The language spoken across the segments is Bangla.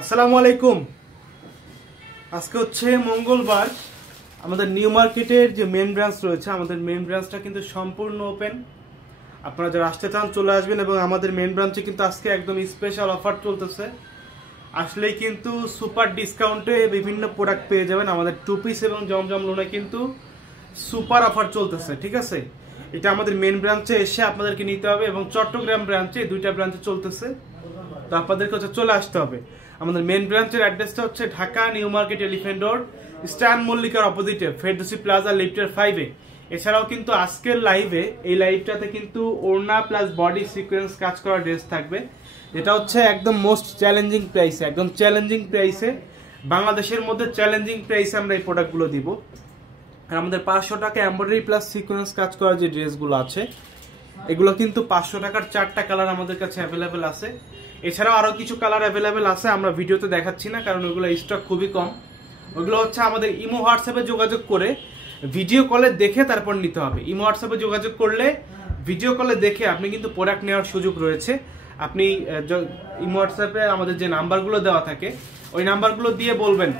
আসসালামু আলাইকুম। আজকে হচ্ছে মঙ্গলবার। আমাদের নিউ মার্কেটের যে মেন ব্রাঞ্চ রয়েছে, আমাদের মেন ব্রাঞ্চটা কিন্তু সম্পূর্ণ ওপেন। আপনারা যারা আসতে চান চলে আসবেন। এবং আমাদের মেন ব্রাঞ্চে কিন্তু আজকে একদম স্পেশাল অফার চলতেছে। আসলেই কিন্তু সুপার ডিসকাউন্টে বিভিন্ন প্রোডাক্ট পেয়ে যাবেন। আমাদের টু পিস এবং জমজম লোনে কিন্তু সুপার অফার চলতেছে, ঠিক আছে। এটা আমাদের মেন ব্রাঞ্চে এসে আপনাদেরকে নিতে হবে এবং চট্টগ্রাম ব্রাঞ্চে, দুইটা ব্রাঞ্চে চলতেছে। তো আপনাদেরকে হচ্ছে চলে আসতে হবে। আমাদের মেন ব্রাঞ্চের অ্যাড্রেসটা হচ্ছে Dhaka New Market Elephant Road, Eastern মল্লিকার অপোজিটে, ফেরদৌসি প্লাজা লিফটের 5-এ। এছাড়াও কিন্তু আজকের লাইভে, এই লাইভটাতে কিন্তু ওড়না প্লাস বডি সিকোয়েন্স কাজ করা ড্রেস থাকবে, যেটা হচ্ছে একদম মোস্ট চ্যালেঞ্জিং প্রাইসে, একদম চ্যালেঞ্জিং প্রাইসে, বাংলাদেশের মধ্যে চ্যালেঞ্জিং প্রাইসে আমরা এই প্রোডাক্টগুলো দিব। আর আমাদের 500 টাকা এমব্রয়ডারি প্লাস সিকোয়েন্স কাজ করা যে ড্রেসগুলো আছে, এগুলো কিন্তু 500 টাকার 4টা কালার আমাদের কাছে অ্যাভেলেবেল আছে। এছাড়াও আরো কিছু কালার অ্যাভেলেবেল আছে, আমরা ভিডিওতে দেখাচ্ছি না কারণ ওগুলো স্টক খুবই কম। ওগুলো হচ্ছে আমাদের ইমো হোয়াটসঅ্যাপে যোগাযোগ করে ভিডিও কলে দেখে তারপর নিতে হবে। ইমো হোয়াটসঅ্যাপে যোগাযোগ করলে ভিডিও কলে দেখে আপনি কিন্তু প্রোডাক্ট নেওয়ার সুযোগ রয়েছে। আপনি ইমো হোয়াটসঅ্যাপে আমাদের যে নাম্বারগুলো দেওয়া থাকে, ওই নাম্বারগুলো দিয়ে বলবেন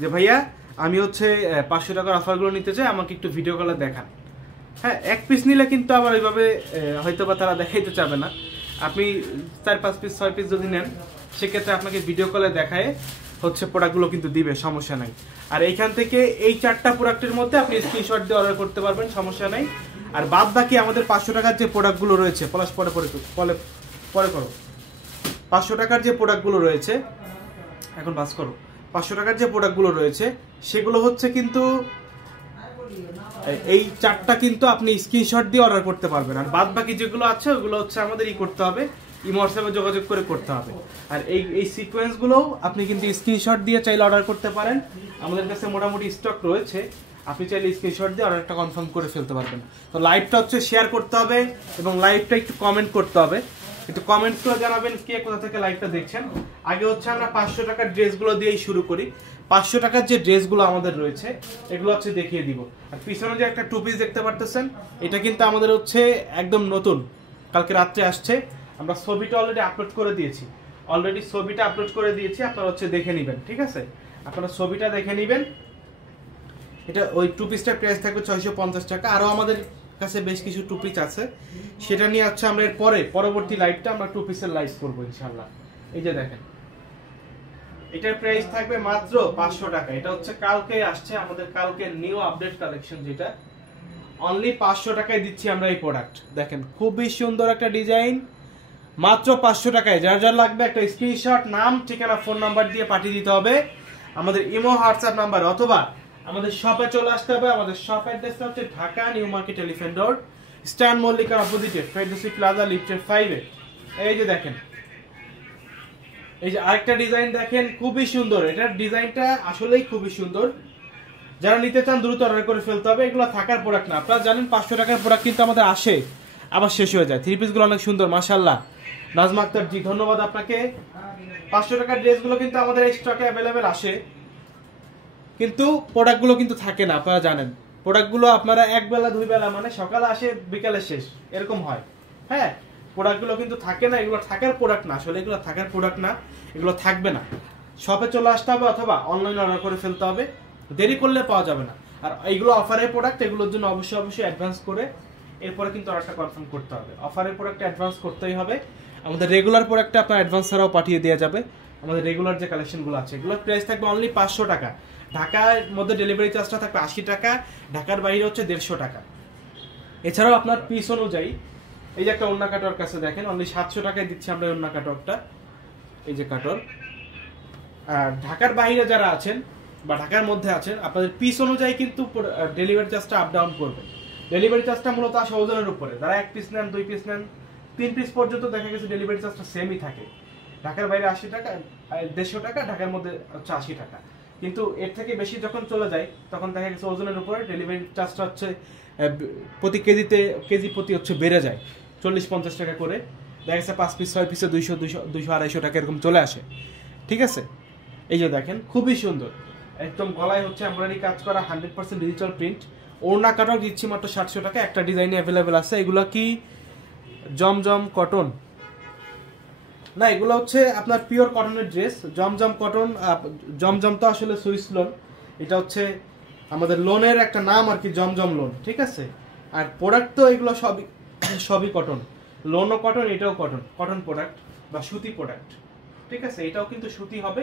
যে ভাইয়া আমি হচ্ছে 500 টাকার অফারগুলো নিতে চাই, আমাকে একটু ভিডিও কলে দেখান। হ্যাঁ, এক পিস নিলে কিন্তু আবার ওইভাবে হয়তো বা তারা দেখাইতে চাবে না। আপনি 4-5 পিস 6 পিস যদি নেন, সেক্ষেত্রে আপনাকে ভিডিও কলে দেখায় হচ্ছে প্রোডাক্টগুলো কিন্তু দিবে, সমস্যা নাই। আর এইখান থেকে এই 4টা প্রোডাক্টের মধ্যে আপনি স্ক্রিনশট দিয়ে অর্ডার করতে পারবেন, সমস্যা নাই। আর বাদ বাকি আমাদের 500 টাকার যে প্রোডাক্টগুলো রয়েছে, পরে করো 500 টাকার যে প্রোডাক্টগুলো রয়েছে, এখন বাস করো 500 টাকার যে প্রোডাক্টগুলো রয়েছে, সেগুলো হচ্ছে কিন্তু এই 4টা কিন্তু আপনি স্ক্রিনশট দিয়ে অর্ডার করতে পারবেন। আর বাদ বাকি যেগুলো আছে ওগুলো হচ্ছে আমাদের করতে হবে, ইমো হোয়াটসঅ্যাপে যোগাযোগ করে করতে হবে। আর এই সিকোয়েন্সগুলোও আপনি কিন্তু স্ক্রিনশট দিয়ে চাইলে অর্ডার করতে পারেন। আমাদের কাছে মোটামুটি স্টক রয়েছে, আপনি চাইলে স্ক্রিনশট দিয়ে অর্ডারটা কনফার্ম করে ফেলতে পারবেন। তো লাইভটা হচ্ছে শেয়ার করতে হবে এবং লাইভটা একটু কমেন্ট করতে হবে। একটু কমেন্টস করে জানাবেন কে কোথা থেকে লাইভটা দেখছেন। আগে হচ্ছে আমরা 500 টাকার ড্রেসগুলো দিয়েই শুরু করি। 500 টাকার যে ড্রেসগুলো আমাদের রয়েছে, এগুলো হচ্ছে দেখিয়ে দিব। আর পিছনে যে একটা টু পিস দেখতে পারতেছেন, এটা কিন্তু আমাদের হচ্ছে একদম নতুন, কালকে রাত্রে আসছে। আমরা ছবিটা অলরেডি আপলোড করে দিয়েছি, আপনারা হচ্ছে দেখে নেবেন, ঠিক আছে। আপনারা ছবিটা দেখে নেবেন। এটা ওই টু পিসটার প্রাইস থাকবে 650 টাকা। আরও আমাদের কাছে বেশ কিছু টু পিস আছে, সেটা নিয়ে হচ্ছে আমরা এর পরবর্তী লাইভটা আমরা টু পিসের লাইভ করবো ইনশাল্লাহ। এই যে দেখেন, এটার প্রাইস থাকবে মাত্র 500 টাকা। এটা হচ্ছে কালকে আসছে আমাদের, কালকে নিউ আপডেট কালেকশন, যেটা অনলি 500 টাকায় দিচ্ছি আমরা এই প্রোডাক্ট। দেখেন খুবই সুন্দর একটা ডিজাইন, মাত্র 500 টাকায়। যার যার লাগবে একটা স্ক্রিনশট, নাম, ঠিকানা, ফোন নাম্বার দিয়ে পাঠিয়ে দিতে হবে আমাদের ইমো হোয়াটসঅ্যাপ নাম্বার, অথবা আমাদের শপে চলে আসতে হবে। আমাদের শপ অ্যাড্রেসটা হচ্ছে Dhaka New Market Elephant Road, Eastern মল্লিকার অপোজিটে, ফেরদৌসি প্লাজা লিফটের 5-এ। এই যে দেখেন, এই যে আরেকটা ডিজাইন দেখেন, খুবই সুন্দর। এটার ডিজাইনটা আসলেই খুবই সুন্দর। যারা নিতে চান দ্রুত অর্ডার করে ফেলতে হবে। এগুলো থাকার প্রোডাক্ট না, আপনারা জানেন 500 টাকার প্রোডাক্ট কিন্তু আমাদের আসে আবার শেষ হয়ে যায়। থ্রি পিসগুলো অনেক সুন্দর, মাশাআল্লাহ। নাজমা আক্তার জি, ধন্যবাদ আপনাকে। 500 টাকার ড্রেসগুলো কিন্তু আমাদের এই স্টকে অ্যাভেলেবেল আসে, কিন্তু প্রোডাক্টগুলো কিন্তু থাকে না, আপনারা জানেন। প্রোডাক্টগুলো আপনারা এক বেলা দুই বেলা, মানে সকালে আসে বিকালে শেষ, এরকম হয়। হ্যাঁ, প্রোডাক্টগুলো কিন্তু থাকে না। এগুলো থাকার প্রোডাক্ট না, আসলে এগুলো থাকার প্রোডাক্ট না, এগুলো থাকবে না। শপে চলে আসতে হবে অথবা অনলাইনে অর্ডার করে ফেলতে হবে, দেরি করলে পাওয়া যাবে না। আর এইগুলো অফারের প্রোডাক্ট, এগুলোর জন্য অবশ্যই অ্যাডভান্স করে এরপরে কিন্তু অর্ডারটা কনফার্ম করতে হবে। অফারের প্রোডাক্ট অ্যাডভান্স করতেই হবে। আমাদের রেগুলার প্রোডাক্টটা আপনার অ্যাডভান্স ছাড়াও পাঠিয়ে দেওয়া যাবে। আমাদের রেগুলার যে কালেকশনগুলো আছে, এগুলোর প্রাইস থাকবে অনলি 500 টাকা। ঢাকার মধ্যে ডেলিভারি চার্জটা থাকবে 80 টাকা, ঢাকার বাইরে হচ্ছে 150 টাকা। এছাড়াও আপনার পিস অনুযায়ী, এই যে একটা ওড়না কাটওয়ার্ক আছে দেখেন, অনলি 700 টাকায় দিচ্ছি আমরা ওড়না কাটওয়ার্কটা। এই যে কাটওয়ার্ক। আর ঢাকার বাইরে যারা আছেন বা ঢাকার মধ্যে আছেন, আপনাদের পিস অনুযায়ী কিন্তু ডেলিভারি চার্জটা আপ ডাউন করবে। ডেলিভারি চার্জটা মূলত আসে ওজনের উপরে। যারা 1 পিস নেন, 2 পিস নেন, 3 পিস পর্যন্ত দেখা গেছে ডেলিভারি চার্জটা সেমই থাকে। ঢাকার বাইরে 80 টাকা, 150 টাকা, ঢাকার মধ্যে হচ্ছে 80 টাকা। কিন্তু এর থেকে বেশি যখন চলে যায়, তখন দেখা গেছে ওজনের উপরে ডেলিভারি চার্জটা হচ্ছে প্রতি কেজি প্রতি হচ্ছে বেড়ে যায় 40-50 টাকা করে। দেখা গেছে 5 পিস 6 পিসে 200-250 টাকা এরকম চলে আসে, ঠিক আছে। এই যে দেখেন, খুবই সুন্দর, একদম গলায় হচ্ছে এমব্রয়ডারি কাজ করা, 100% ডিজিটাল প্রিন্ট। ওড়না কাটাও দিচ্ছি মাত্র 700 টাকা। একটা ডিজাইনে অ্যাভেলেবেল আছে। এগুলো কি জমজম কটন, না, এগুলো হচ্ছে আপনার পিওর কটনের ড্রেস, জমজম কটন। জমজম তো আসলে সুইস লোন, এটা হচ্ছে আমাদের লোনের একটা নাম আর কি, জমজম লোন, ঠিক আছে। আর প্রোডাক্ট তো এগুলো সবই কটন, লোনও কটন, এটাও কটন, কটন প্রোডাক্ট বা সুতি প্রোডাক্ট, ঠিক আছে। এটাও কিন্তু সুতি হবে,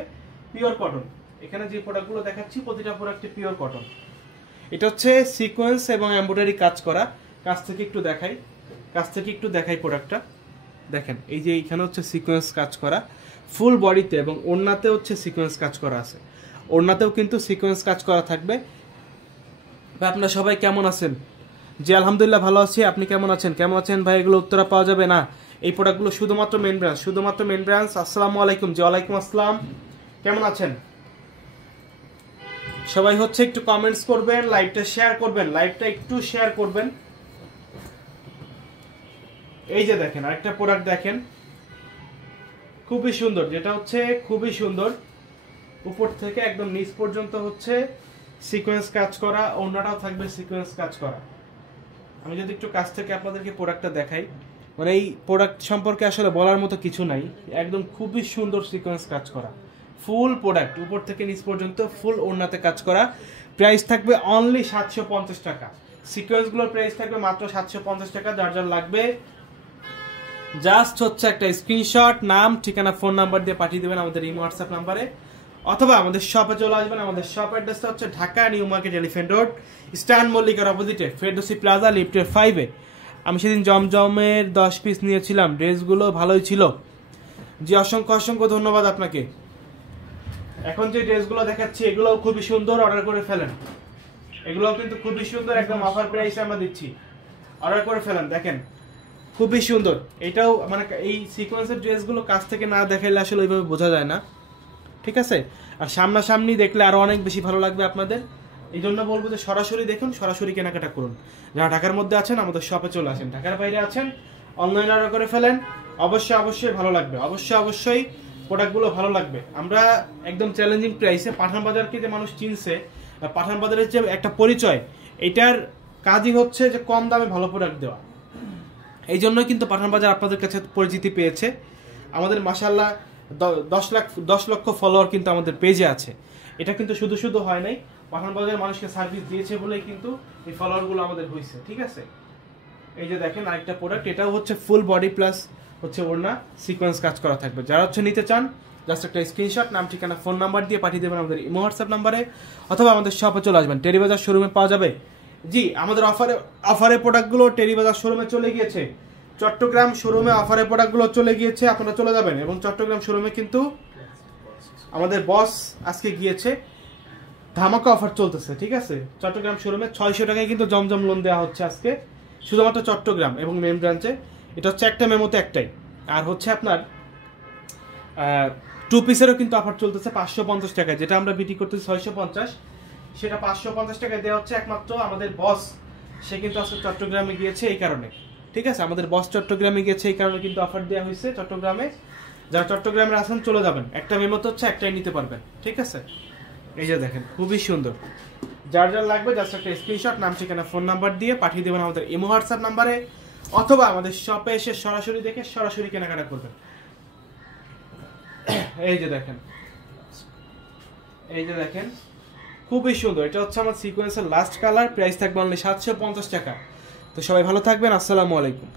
পিওর কটন। এখানে যে প্রোডাক্টগুলো দেখাচ্ছি প্রতিটা প্রোডাক্টে পিওর কটন। এটা হচ্ছে সিকোয়েন্স এবং এমব্রয়ডারি কাজ করা। কাছ থেকে একটু দেখাই প্রোডাক্টটা দেখেন। এই যে এইখানে হচ্ছে সিকোয়েন্স কাজ করা ফুল বডিতে, এবং ওড়নাতে হচ্ছে সিকোয়েন্স কাজ করা আছে, ওড়নাতেও কিন্তু সিকোয়েন্স কাজ করা থাকবে। আপনারা সবাই কেমন আছেন? জি আলহামদুলিল্লাহ ভালো আছি, আপনি কেমন আছেন ভাই? এগুলো উত্তরা পাওয়া যাবে না, এই প্রোডাক্টগুলো শুধুমাত্র মেন ব্রাঞ্চ। আসসালামু আলাইকুম। জি ওয়ালাইকুম আসসালাম, কেমন আছেন সবাই? হচ্ছে একটু কমেন্টস করবেন, লাইভটা শেয়ার করবেন। এই যে দেখেন আরেকটা প্রোডাক্ট দেখেন, খুবই সুন্দর, যেটা হচ্ছে খুবই সুন্দর, উপর থেকে একদম নিচ পর্যন্ত হচ্ছে সিকোয়েন্স কাজ করা, ওড়নাটাও থাকবে সিকোয়েন্স কাজ করা। আমি যদি একটু কাছ থেকে আপনাদেরকে প্রোডাক্টটা দেখাই, মানে এই প্রোডাক্ট সম্পর্কে আসলে বলার মতো কিছু নাই, একদম খুবই সুন্দর সিকোয়েন্স কাজ করা ফুল প্রোডাক্ট, উপর থেকে নিচ পর্যন্ত ফুল ওড়নাতে কাজ করা। প্রাইস থাকবে অনলি 750 টাকা। সিকোয়েন্সগুলোর প্রাইস থাকবে মাত্র 750 টাকা। যার লাগবে জাস্ট হচ্ছে একটা স্ক্রিনশট, নাম, ঠিকানা, ফোন নাম্বার দিয়ে পাঠিয়ে দেবেন আমাদের এই হোয়াটসঅ্যাপ নাম্বারে, অথবা আমাদের শপে চলে আসবেন। আমাদের শপ অ্যাড্রেসটা হচ্ছে Dhaka New Market Elephant Road, Eastern মল্লিকার অপোজিটে, ফেরদৌসি প্লাজা, লিফটের 5-এ। আমি সেদিন জমজমের 10 পিস নিয়েছিলাম, ড্রেসগুলো ভালোই ছিল। জি অসংখ্য ধন্যবাদ আপনাকে। এখন যে ড্রেসগুলো দেখাচ্ছি এগুলোও খুবই সুন্দর, অর্ডার করে ফেলেন। এগুলোও কিন্তু খুবই সুন্দর, একদম অফার প্রাইসে আমরা দিচ্ছি, অর্ডার করে ফেলেন। দেখেন খুবই সুন্দর, এটাও মানে এই সিকোয়েন্সের ড্রেসগুলো কাছ থেকে না দেখাইলে আসলে ওইভাবে বোঝা যায় না, ঠিক আছে। আর সামনাসামনি দেখলে আরো অনেক বেশি ভালো লাগবে আপনাদের। এই জন্য বলবো যে সরাসরি দেখুন, সরাসরি কেনাকাটা করুন। যারা ঢাকার মধ্যে আছেন আমাদের শপে চলে আসেন, ঢাকার বাইরে আছেন অনলাইন অর্ডার করে ফেলেন। অবশ্যই ভালো লাগবে, অবশ্যই প্রোডাক্টগুলো ভালো লাগবে। আমরা একদম চ্যালেঞ্জিং প্রাইসে, পাঠান বাজারকে যে মানুষ চিনছে, পাঠান বাজারের যে একটা পরিচয়, এটার কাজই হচ্ছে যে কম দামে ভালো প্রোডাক্ট দেওয়া। এই জন্যই কিন্তু পাঠান বাজার আপনাদের কাছে পরিচিতি পেয়েছে। আমাদের মাশাআল্লাহ 10 লক্ষ ফলোয়ার কিন্তু আমাদের পেজে আছে। এটা কিন্তু শুধু হয় নাই, পাঠান বাজারের মানুষকে সার্ভিস দিয়েছে বলেই কিন্তু এই ফলোয়ারগুলো আমাদের হয়েছে, ঠিক আছে। এই যে দেখেন আরেকটা প্রোডাক্ট, এটাও হচ্ছে ফুল বডি প্লাস হচ্ছে ওড়না, সিকোয়েন্স কাজ করা থাকবে। যারা হচ্ছে নিতে চান জাস্ট একটা স্ক্রিনশট, নাম, ঠিকানা, ফোন নাম্বার দিয়ে পাঠিয়ে দেবেন আমাদের ইমো হোয়াটসঅ্যাপ নাম্বারে, অথবা আমাদের শপে চলে আসবেন। টেরিবাজার শোরুমে পাওয়া যাবে। জি আমাদের অফারে প্রোডাক্টগুলো টেরিবাজার শোরুমে চলে গিয়েছে, চট্টগ্রাম শোরুমে অফারে প্রোডাক্টগুলো চলে গিয়েছে, আপনারা চলে যাবেন। এবং চট্টগ্রাম শোরুমে কিন্তু আমাদের বস আজকে গিয়েছে, ধামাকা অফার চলতেছে, ঠিক আছে। চট্টগ্রাম শোরুমে 600 টাকায় কিন্তু জমজম লোন দেওয়া হচ্ছে আজকে, শুধুমাত্র চট্টগ্রাম এবং মেন ব্রাঞ্চে। এটা হচ্ছে একটা মেমোতে একটাই। আর হচ্ছে আপনার 2 পিসেরও কিন্তু অফার চলতেছে 550 টাকায়, যেটা আমরা বিক্রি করতেছি 650, সেটা 550 টাকায় দেওয়া হচ্ছে। একমাত্র আমাদের বস সে কিন্তু আজকে চট্টগ্রামে গিয়েছে এই কারণে, ঠিক আছে। আমাদের বস চট্টগ্রামে গিয়েছে এই কারণে কিন্তু অফার দেওয়া হয়েছে চট্টগ্রামে। যারা চট্টগ্রামে আছেন চলে যাবেন, একটা মেমোতে হচ্ছে একটাই নিতে পারবেন, ঠিক আছে। এই যে দেখেন খুবই সুন্দর, যার লাগবে জাস্ট একটা স্ক্রিনশট, নাম, ঠিকানা, ফোন নাম্বার দিয়ে পাঠিয়ে দেবেন আমাদের ইমো হোয়াটসঅ্যাপ নাম্বারে, অথবা আমাদের শপে এসে সরাসরি দেখে সরাসরি কেনাকাটা করবেন। এই যে দেখেন খুবই সুন্দর, এটা হচ্ছে আমার সিকোয়েন্সের লাস্ট কালার। প্রাইস থাকবে অনলি 750 টাকা। তো সবাই ভালো থাকবেন, আসসালামু আলাইকুম।